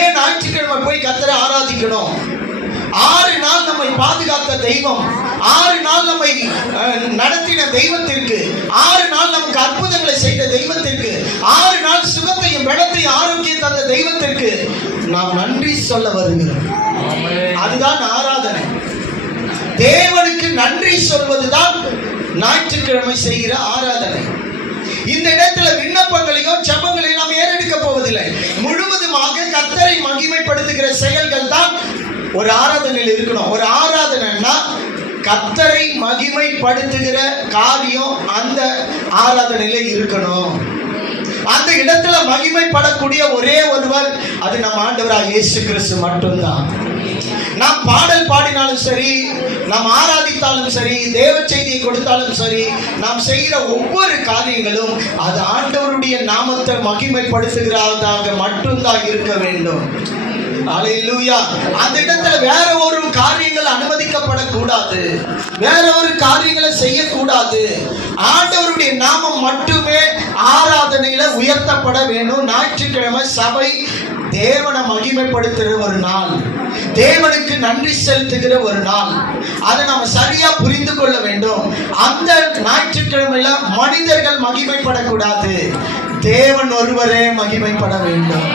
ஏன் ஞாயிற்றுக்கிழமை போய் கர்த்தரை ஆராதிக்கணும்? 6 நாள் நம்மை பாதுகாத்த தெய்வம், 6 நாள் நம்மை நடத்தின தெய்வத்திற்கு, 6 நாள் நமக்கு அற்புதங்களை செய்த தெய்வத்திற்கு, 6 நாள் சுகத்தையும் பலத்தையும் ஆரோக்கியம் தந்த தெய்வத்திற்கு நாம் நன்றி சொல்ல வருகிறோம். அதுதான் ஆராதனை. தேவனுக்கு நன்றி சொல்வதுதான் ஞாயிற்றுக்கிழமை செய்கிற ஆராதனை. இந்த இடத்துல விண்ணப்பங்களையும் ஜெபங்களையும் நாம் ஏறெடுக்க போவதில்லை. முழுவதுமாக கர்த்தரை மகிமைப்படுத்துகிற செயல்கள் தான் ஒரு ஆராதனையில் இருக்கணும். ஒரு ஆராதனைன்னா கர்த்தரை மகிமைப்படுத்துகிற காரியம் அந்த ஆராதனையில இருக்கணும். அந்த இடத்துல மகிமைப்படக்கூடிய ஒரே ஒருவர், அது நம் ஆண்டவராகிய இயேசு கிறிஸ்து மட்டும்தான். நாம் பாடல் பாடினாலும் சரி, நாம் ஆராதித்தாலும் சரி, தேவ செய்தியை கொடுத்தாலும் சரி, நாம் செய்கிற ஒவ்வொரு காரியங்களும் அது ஆண்டவருடைய நாமத்தை மகிமைப்படுத்துகிறதாக மட்டும்தான் இருக்க வேண்டும். அல்லேலூயா. அந்த இடத்துல வேற ஒரு காரியங்கள் அனுமதிக்கப்படக்கூடாது, வேற ஒரு காரியங்களை செய்யக்கூடாது. ஆண்டவருடைய நாமம் மட்டுமே ஆராதனையில உயர்த்தப்பட வேண்டும். ஞாயிற்றுக்கிழமை சபை தேவனை மகிமைப்படுத்துகிற ஒரு நாள், தேவனுக்கு நன்றி செலுத்துகிற ஒரு நாள். அதை நாம சரியா புரிந்து கொள்ள வேண்டும். அந்த ஞாயிற்றுக்கிழமையில மனிதர்கள் மகிமைப்படக்கூடாது, தேவன் ஒருவரே மகிமைப்பட வேண்டும்.